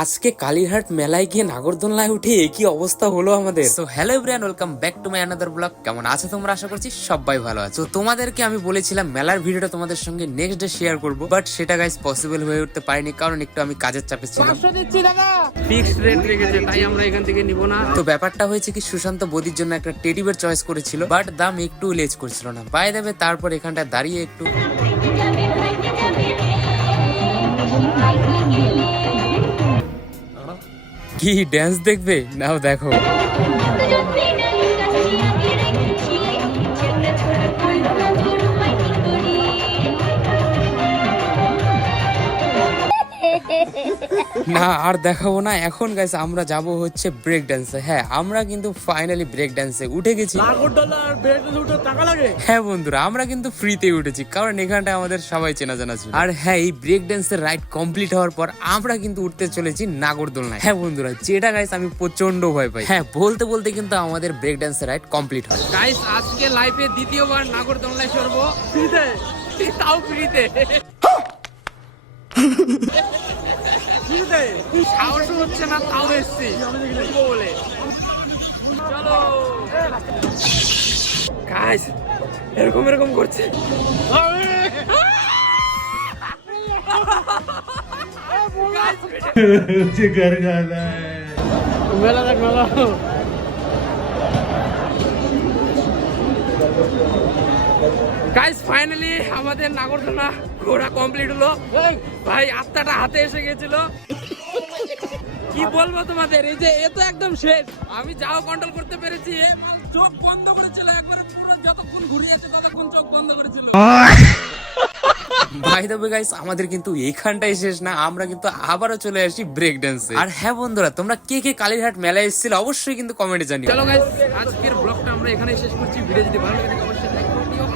আজকে কালীরহাট মেলায় গিয়ে নাগরদোলনায় উঠে একই অবস্থা হলো আমাদের। So hello everyone, welcome back to my another blog. কেমন আছো তোমরা? আশা করছি সবাই ভালো আছো। তো তোমাদেরকে আমি বলেছিলাম মেলার ভিডিওটা তোমাদের সঙ্গে নেক্সট ডে শেয়ার করব, বাট সেটা গাইস পসিবল হয়ে উঠতে পারেনি, কারণ একটু আমি কাজের চাপে ছিলাম। ফিক্সড রেট রেখেছে, তাই আমরা এখান থেকে নিব না। তো ব্যাপারটা হয়েছে কি, সুশান্ত বদির জন্য একটা টেডি বেয়ার চয়েস করেছিল, বাট দাম একটু লেজ করছিল না। বাই দেবে তারপর এখানটা দাঁড়িয়ে একটু কি ড্যান্স দেখবে, নাও দেখো। না আর দেখাবো না, এখন গাইস আমরা যাব হচ্ছে ব্রেক ডান্সে। হ্যাঁ, আমরা কিন্তু ফাইনালি ব্রেক ডান্সে উঠে গেছি। হ্যাঁ বন্ধুরা, আমরা কিন্তু ফ্রিতে উঠেছি, কারণ এখানটা আমাদের সবাই চেনা জানা ছিল। আর হ্যাঁ, এই ব্রেক ডান্সের রাইড কমপ্লিট হওয়ার পর আমরা কিন্তু উঠতে চলেছি নাগরদোলনায়। হ্যাঁ বন্ধুরা, যেটা গাইস আমি প্রচন্ড ভয় পাই। হ্যাঁ, বলতে বলতে কিন্তু আমাদের ব্রেক ডান্সের রাইড কমপ্লিট হয়। গাইস, আজকে লাইফে দ্বিতীয়বার নাগরদোলনায় চড়বো, ফ্রিতে, তাও ফ্রিতে। সাহস হচ্ছে না, তাও এসছি বলে। চলো গাইস, এরকম এরকম করছে। মেলা দেখ, মেলা। গাইস ফাইনালি আমাদের নাগরদোলনা ঘোরা কমপ্লিট হলো। ভাই আত্মাটা হাতে এসে গেছিল। কি বলবো তোমাদের, এই যে এ তো একদম শেষ। আমি যাও কন্ট্রোল করতে পেরেছি। চোখ বন্ধ করেছিল একবারে, পুরো যতক্ষণ ঘুরিয়েছে ততক্ষণ চোখ বন্ধ করেছিল। বাই দ্য ওয়ে গাইস, আমাদের কিন্তু এইখানটাই শেষ না, আমরা কিন্তু আবারও চলে আসি ব্রেক ডান্সে। আর হ্যাঁ বন্ধুরা, তোমরা কে কে কালীরহাট মেলায় এসেছিল অবশ্যই কিন্তু কমেন্টে জানিও। চলো গাইস, আজকের ব্লগটা আমরা এখানেই শেষ করছি। ভিডিও যদি ভালো লাগে অবশ্যই লাইক করে দিও।